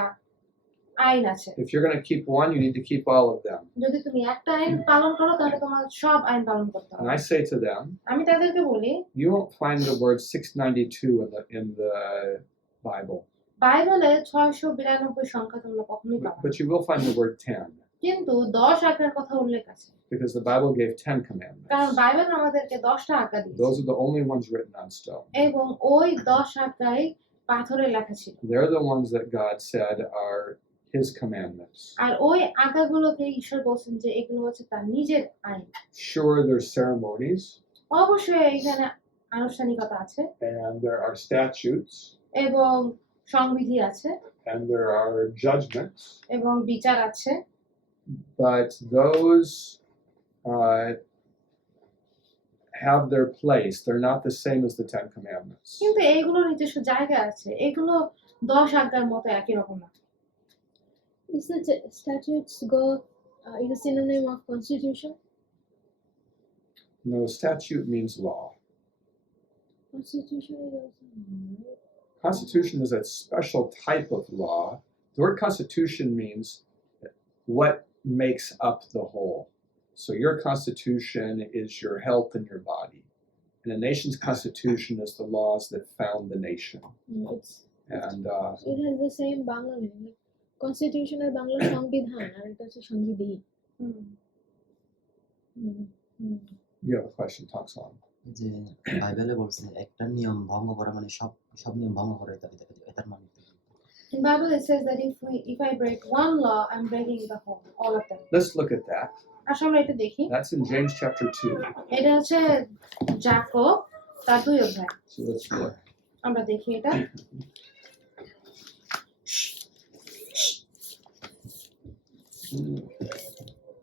আইন আছে। If you're going to keep one, you need to keep all of them. যদি তুমি একটা আইন পালন করো তাহলে তোমার সব আইন পালন করতে And হবে। I say to them, আমি তাদেরকে বলি you won't find the word 692 in the Bible, বাইবেলে 692 সংখ্যা তোমরা কখনোই পাবে না। but you will find the word 10, কিন্তু 10 আজ্ঞার কথা উল্লেখ আছে because the Bible gave 10 কারণ commandments. বাইবেল আমাদেরকে 10টা আজ্ঞা দিয়েছে Those are the only ones written on stone. এবং ওই 10 আজ্ঞাই পাথরে লেখা ছিল। They're the ones that God said are His commandments. আর ওই আজ্ঞাগুলোকে ঈশ্বর বলছেন যে এগুলো হচ্ছে তার নিজের আইন। Sure, there's ceremonies অবশ্যই এখানে আনুষ্ঠানিকতা আছে and there are statutes এবং সংবিধি আছে and there are judgments, এবং বিচার আছে but those have their place. They're not the same as the 10 commandments. কিন্তু এইগুলোর নিজস্ব জায়গা আছে এগুলো 10 আজ্ঞার মতো একই রকম না। Is the statutes go is a synonym of constitution? No, statute means law. Constitution is also right? Constitution is a special type of law. The word constitution means what makes up the whole. So your constitution is your health and your body. And a nation's constitution is the laws that found the nation. No, it And has the same Bangla name. Like কনস্টিটিউশনের বাংলা সংবিধান আর এটা হচ্ছে সংবিধি। হুম। You have a question, Taksan. যে বাইবেলে বলছে একটা নিয়ম ভঙ্গ করা মানে সব সব নিয়ম ভঙ্গ করা, এটার মানে কি? In Bible it says that if I break one law, I'm breaking the whole, all of them. Let's look at that. আসলে আমরা এটা দেখি। That's in James chapter 2. এটা হচ্ছে যাকব তার 2 অধ্যায়। So let's look. আমরা দেখি এটা।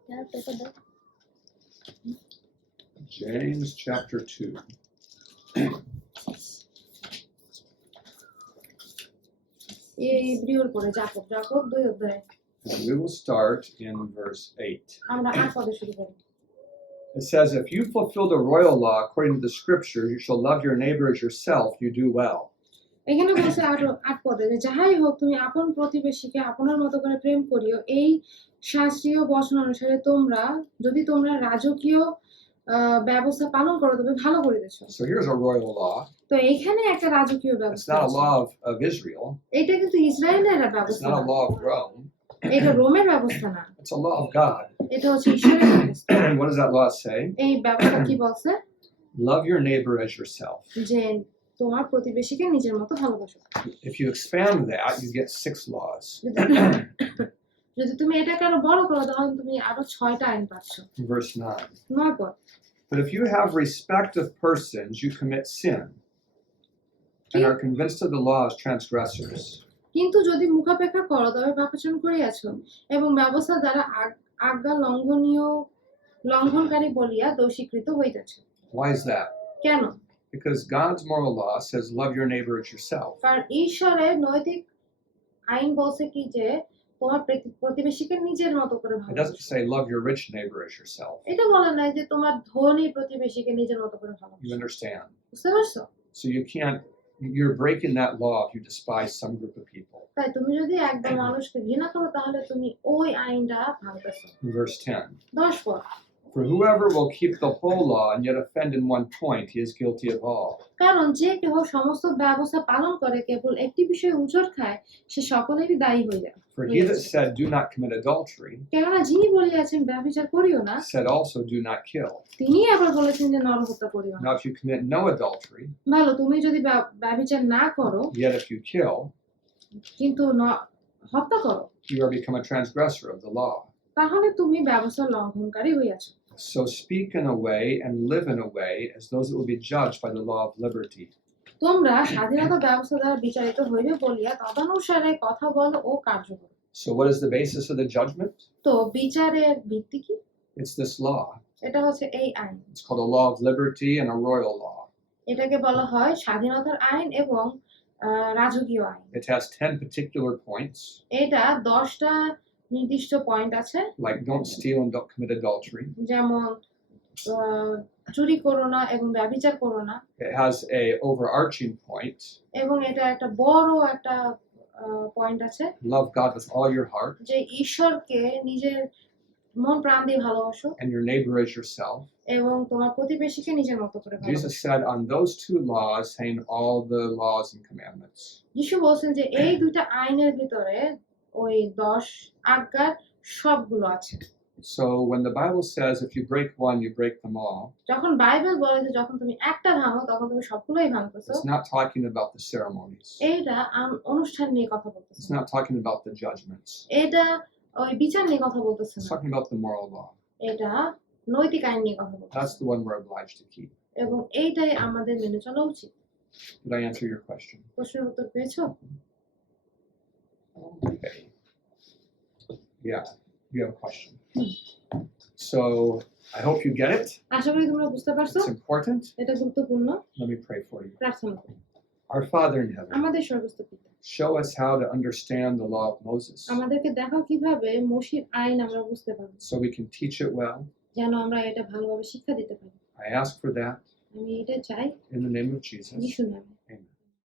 তার পেপার দাও। James chapter 2. এই ইব্রিয়র পরে যাকব 2 অধ্যায়। And we will start in verse 8. আমরা 8 পদে শুরু করি। It says, if you fulfill the royal law according to the scripture, you shall love your neighbor as yourself, you do well. এখানে বলছে 8 পদে যে যাহাই হোক তুমি আপন প্রতিবেশীকে আপনার মতো করে প্রেম করিও, এই শাস্ত্রীয় বচন অনুসারে যদি তোমরা রাজকীয় ব্যবস্থা পালন করো তবে ভালো করিতেছো। So here's a royal law. তো এইখানে একটা রাজকীয় It's ব্যবস্থা not a আছে। law of Israel. এটা কিন্তু ইসরায়েলের It's ব্যবস্থা not না, a law of Rome. এটা রোমের ব্যবস্থা না, It's a law of God. এটা হচ্ছে ঈশ্বরের ব্যবস্থা। And what does that law say? এই ব্যবস্থা কি বলছে? Love your neighbor as yourself. যে তোমার প্রতিবেশীকে নিজের মতো ভালোবাসো। If you expand that, you get 6 laws. যদি তুমি এটাকে আরো বড় করো তাহলে তুমি আরো 6টা আইন পাচ্ছ। Verse 9. 9 পদ। But if you have respect of persons, you commit sin and are convinced of the law as transgressors. কিন্তু যদি মুখাপেক্ষা করো তবে পাপাচরণ করিয়াছো এবং ব্যবস্থা দ্বারা আজ্ঞা লঙ্ঘনকারী বলিয়া দোষীকৃত হইতেছ। Why is that? কেন? Because God's moral law says love your neighbor as yourself. কারণ ঈশ্বরের নৈতিক আইন বলছে কি যে তোমার প্রতিবেশীকে নিজের মতো করে It ভালোবাসো। doesn't say love your rich neighbor as yourself. এটা বলে না যে তোমার ধনী প্রতিবেশীকে নিজের মতো করে You ভালোবাসো। understand? বুঝতে পারছো? So you're breaking that law if you despise some group of people. তাই তুমি যদি একদম মানুষকে ঘৃণা করো তাহলে তুমি ওই আইনটা ভাঙতেছো। Verse 10. 10 পদ। For whoever will keep the whole law and yet offend in one point, he is guilty of all. কারণ যে কেহ সমস্ত ব্যবস্থা পালন করে কেবল একটি বিষয়ে উচট খায় সে সকলেরই দায়ী হয়ে যায়। For he that said, do not commit adultery, কেননা যিনি বলিয়াছেন ব্যভিচার করিও না, said also, do not kill. তিনি আবার বলেছেন যে নরহত্যা করিও না। Now if you commit no adultery, ভালো, তুমি যদি ব্যভিচার না করো yet if you kill, কিন্তু হত্যা করো you are become a transgressor of the law. তাহলে তুমি ব্যবস্থা লঙ্ঘনকারী হইয়াছো। So speak in a way and live in a way as those that will be judged by the law of liberty. তোমরা স্বাধীনতা ব্যবস্থা দ্বারা বিচারিত হইবে বলিয়া তদনুসারে কথা বলো ও কার্য করো। So what is the basis of the judgment? তো বিচারের ভিত্তি কি? It's this law. এটা হচ্ছে এই আইন। It's called a law of liberty and a royal law. এটাকে বলা হয় স্বাধীনতার আইন এবং রাজকীয় আইন। It has 10 particular points, এটা 10টা নির্দিষ্ট পয়েন্ট আছে, like don't steal and don't commit adultery. যেমন চুরি করো না এবং ব্যভিচার করো না। It has a overarching point, এবং এটা একটা বড় একটা পয়েন্ট আছে, love God with all your heart যে ঈশ্বরকে নিজের মন প্রাণ দিয়ে ভালোবাসো and your neighbor as yourself. এবং তোমার প্রতিবেশীকে নিজের মতো করে ভালোবাসো। Jesus said on those 2 laws hang all the laws and commandments. যিশু বলেন যে এই দুইটা আইনের ভিতরে ওই 10 আজ্ঞার সবগুলো আছে। So when the Bible says if you break one, you break them all, যখন বাইবেল বলে যে যখন তুমি একটা ভাঙো তখন তুমি সবগুলোই ভাঙতেছো, it's not talking about the ceremonies. এইটা অনুষ্ঠান নিয়ে কথা বলতেছে It's not talking about the judgments. এটা ওই বিচার নিয়ে কথা বলতেছে It's না, talking about the moral law. এটা নৈতিক আইন নিয়ে কথা That's বলতেছে the one we're obliged to keep. এবং এইটাই আমাদের মেনে চলা উচিত। Did I answer your question? প্রশ্নের উত্তর পেয়েছো? Okay. Yeah, you have a question. So I hope you get it. আশা করি তোমরা বুঝতে পারছো, It's important. এটা গুরুত্বপূর্ণ। Let me pray for you. প্রার্থনা করি। Our Father in heaven, আমাদের স্বর্গস্থ পিতা, show us how to understand the law of Moses আমাদেরকে দেখাও কিভাবে মোশির আইন আমরা বুঝতে পারবো, so we can teach it well. যেন আমরা এটা ভালোভাবে শিক্ষা দিতে পারি। I ask for that আমি এটা চাই in the name of Jesus. যিশুর নামে।